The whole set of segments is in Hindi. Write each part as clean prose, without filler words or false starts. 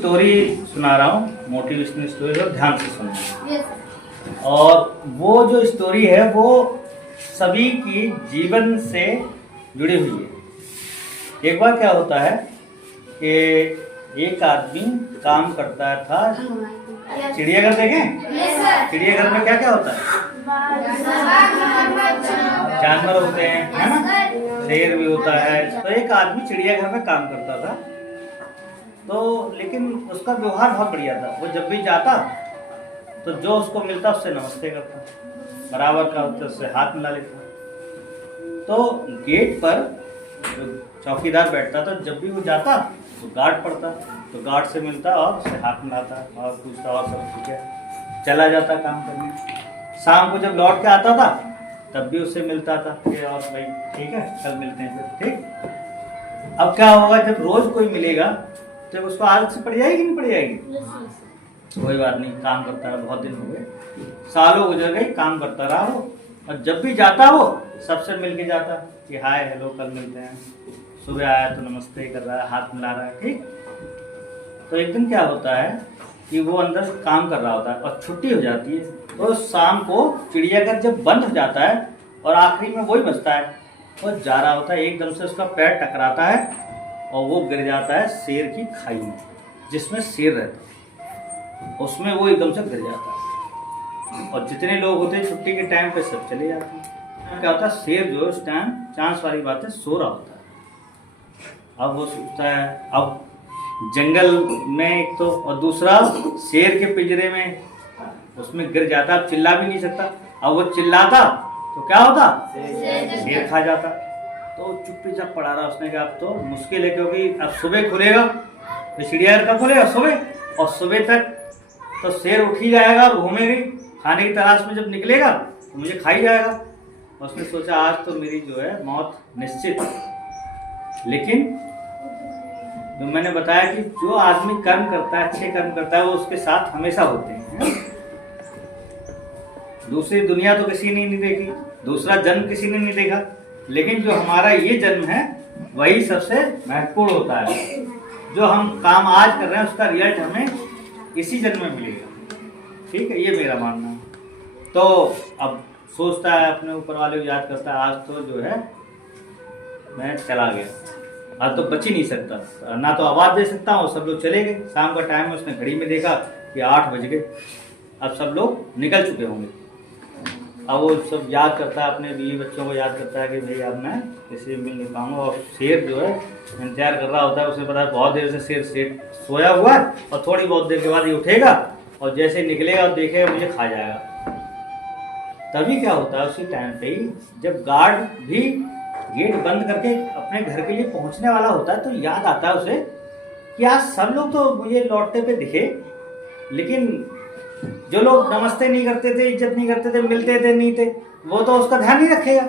स्टोरी सुना रहा हूँ, मोटिवेशनल स्टोरी, और ध्यान से सुनना। और वो जो स्टोरी है वो सभी की जीवन से जुड़ी हुई है। एक बार क्या होता है कि एक आदमी काम करता था। चिड़ियाघर देखें? चिड़ियाघर में क्या क्या होता है? जानवर होते हैं, है ना? शेर भी होता है। तो एक आदमी चिड़ियाघर में काम करता था, तो लेकिन उसका व्यवहार बहुत बढ़िया था। वो जब भी जाता तो जो उसको मिलता उससे नमस्ते करता, बराबर का होता उससे हाथ मिला लेता। तो गेट पर जो चौकीदार बैठता था, जब भी वो जाता तो गार्ड पड़ता, तो गार्ड से मिलता और उससे हाथ मिलाता और पूछता और सब ठीक है, चला जाता काम करने। शाम को जब लौट के आता था तब भी उससे मिलता था कि और भाई ठीक है, कल मिलते हैं फिर, ठीक। अब क्या होगा, जब रोज कोई मिलेगा तो उसको आदत से पड़ जाएगी, नहीं पड़ जाएगी? कोई बात नहीं, काम करता रहा, बहुत दिन हो गए, सालों गुजर गए, काम करता रहा वो, और जब भी जाता वो सबसे मिल के जाता कि हाय हेलो कल मिलते हैं। सुबह आया तो नमस्ते कर रहा है, हाथ मिला रहा है, ठीक। तो एक दिन क्या होता है कि वो अंदर काम कर रहा होता है और छुट्टी हो जाती है। तो शाम को चिड़ियाघर जब बंद हो जाता है और आखिरी में वही बचता है, वो जा रहा होता है, एकदम से उसका पैर टकराता है और वो गिर जाता है शेर की खाई में, जिसमें शेर रहता है, उसमें वो एकदम से गिर जाता है। और जितने लोग होते हैं छुट्टी के टाइम पे सब चले जाते हैं। क्या होता है, शेर जो है उस टाइम चांस वाली बात है सो रहा होता है। अब वो सोचता है, अब जंगल में एक तो, और दूसरा शेर के पिंजरे में, उसमें गिर जाता, अब चिल्ला भी नहीं सकता। अब वो चिल्लाता तो क्या होता, शेर खा जाता। तो चुपचाप पड़ा रहा। उसने कहा अब तो मुश्किल है, क्योंकि अब सुबह खुलेगा तो चिड़ियाघर कब खुलेगा, सुबह, और सुबह तक तो शेर उठ ही जाएगा और घूमेगी खाने की तलाश में, जब निकलेगा तो मुझे खा ही जाएगा। उसने सोचा आज तो मेरी जो है मौत निश्चित है। लेकिन तो मैंने बताया कि जो आदमी कर्म करता है, अच्छे कर्म करता है, वो उसके साथ हमेशा होते हैं। दूसरी दुनिया तो किसी ने नहीं देखी, दूसरा जन्म किसी ने नहीं देखा, लेकिन जो हमारा ये जन्म है वही सबसे महत्वपूर्ण होता है। जो हम काम आज कर रहे हैं उसका रिजल्ट हमें इसी जन्म में मिलेगा, ठीक है, ये मेरा मानना है। तो अब सोचता है, अपने ऊपर वाले को याद करता है, आज तो जो है मैं चला गया, आज तो बच ही नहीं सकता, ना तो आवाज़ दे सकता हूँ। सब लोग चले गए, शाम का टाइम है, उसने घड़ी में देखा कि 8 बज गए, अब सब लोग निकल चुके होंगे। अब वो सब याद करता है, अपने बीवी बच्चों को याद करता है कि भाई अब मैं किसी से मिल नहीं पाऊँगा। और शेर जो है इंतजार कर रहा होता है, उसे पता है बहुत देर से शेर सोया हुआ है और थोड़ी बहुत देर के बाद ये उठेगा और जैसे निकलेगा और देखेगा मुझे खा जाएगा। तभी क्या होता है, उसी टाइम पे ही जब गार्ड भी गेट बंद करके अपने घर के लिए पहुंचने वाला होता है, तो याद आता है उसे कि आज सब लोग तो मुझे लौटते पे दिखे, लेकिन जो लोग नमस्ते नहीं करते थे, इज्जत नहीं करते थे, मिलते थे नहीं थे, वो तो उसका ध्यान नहीं रखेगा।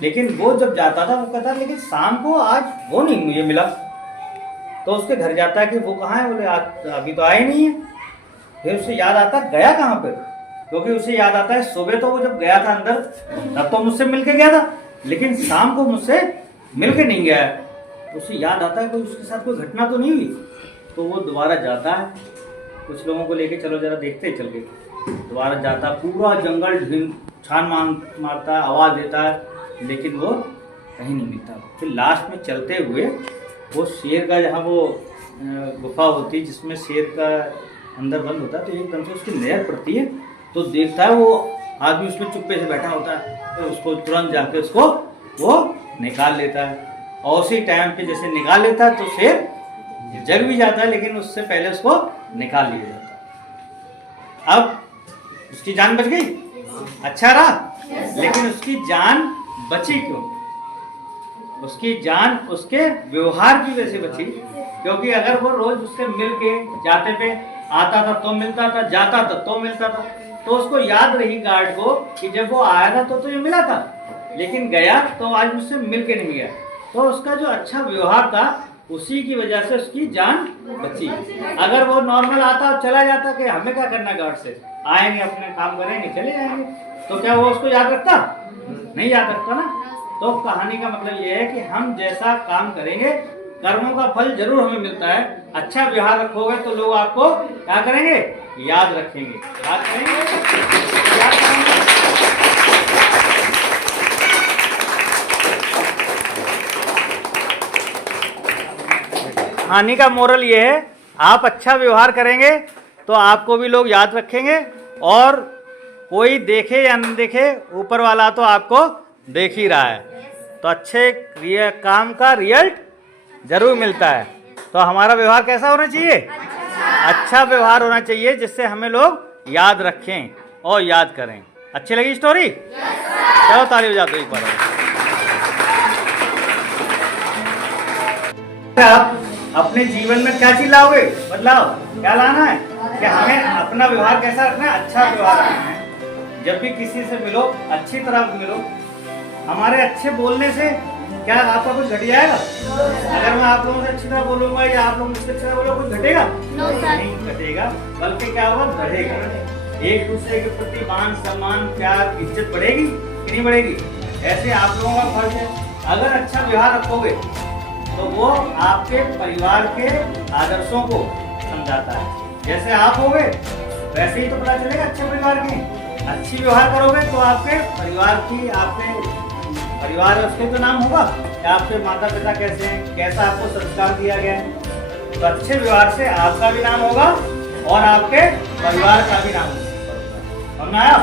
लेकिन वो जब जाता था वो कहता लेकिन शाम को आज वो नहीं मुझे मिला। तो उसके घर जाता है कि वो कहाँ है, बोले आज अभी तो आए नहीं है। फिर उसे याद आता गया कहाँ पे, क्योंकि उसे याद आता है सुबह तो वो जब गया था अंदर तब तो मुझसे मिल के गया था, लेकिन शाम को मुझसे मिल के नहीं गया है। उसे याद आता है कोई उसके साथ कोई घटना तो नहीं हुई। तो वो दोबारा जाता है, कुछ लोगों को लेके चलो जरा देखते चल के, दोबारा जाता, पूरा जंगल छान मारता है, आवाज़ देता है, लेकिन वो कहीं नहीं मिलता। फिर लास्ट में चलते हुए वो शेर का, जहाँ वो गुफा होती है जिसमें शेर का अंदर बंद होता है, तो एकदम से उसकी नज़र पड़ती है, तो देखता है वो आदमी उसमें चुप्पे से बैठा होता है, तो उसको तुरंत जाके उसको वो निकाल लेता है। और उसी टाइम पे जैसे निकाल लेता है तो शेर जग भी जाता है, लेकिन उससे पहले उसको निकाल लिया जाता है। अब उसकी जान बच गई, अच्छा रहा, लेकिन उसकी जान बची क्यों? उसकी जान उसके व्यवहार की वजह से बची, क्योंकि अगर वो रोज उससे मिल के जाते पे आता था तो मिलता था, जाता था तो मिलता था, तो उसको याद रही गार्ड को कि जब वो आया था तो ये मिला था, लेकिन गया तो आज मुझसे मिल के नहीं गया। तो उसका जो अच्छा व्यवहार था उसी की वजह से उसकी जान बची। अगर वो नॉर्मल आता और चला जाता कि हमें क्या करना गार्ड से, आएंगे अपने काम करेंगे चले जाएंगे, तो क्या वो उसको याद रखता? नहीं याद रखता ना। तो कहानी का मतलब ये है कि हम जैसा काम करेंगे कर्मों का फल जरूर हमें मिलता है। अच्छा व्यवहार रखोगे तो लोग आपको क्या करेंगे, याद रखेंगे, याद करेंगे, याद करेंगे। कहानी का मोरल ये है, आप अच्छा व्यवहार करेंगे तो आपको भी लोग याद रखेंगे, और कोई देखे या न देखे ऊपर वाला तो आपको देख ही रहा है। तो अच्छे काम का रिजल्ट जरूर मिलता है। तो हमारा व्यवहार कैसा होना चाहिए, अच्छा व्यवहार होना चाहिए, जिससे हमें लोग याद रखें और याद करें। अच्छी लगी स्टोरी? चलो ताली बजा दो एक बार। आप अपने जीवन में क्या चीज लाओगे, बदलाव क्या लाना है, कि हमें अपना व्यवहार कैसा रखना है, अच्छा व्यवहार रखना है। जब भी किसी से मिलो अच्छी तरह मिलो। हमारे अच्छे बोलने से क्या आपका कुछ घट जाएगा? अगर मैं आप लोगों से अच्छी तरह बोलूंगा या आप लोग मुझसे अच्छी तरह बोलोगे, कुछ घटेगा? नहीं घटेगा, बल्कि क्या होगा, बढ़ेगा। एक दूसरे के प्रति मान सम्मान प्यार इज्जत बढ़ेगी कि नहीं बढ़ेगी? ऐसे आप लोगों का फर्ज है। अगर अच्छा व्यवहार रखोगे तो वो आपके परिवार के आदर्शों को समझाता है। जैसे आप होगे वैसे ही तो पता चलेगा अच्छे परिवार के। अच्छी व्यवहार करोगे तो आपके परिवार की, आपके परिवार उसके तो नाम होगा कि आपके माता पिता कैसे हैं, कैसा आपको संस्कार दिया गया है। तो अच्छे व्यवहार से आपका भी नाम होगा और आपके परिवार का भी नाम होगा। समझ में आया?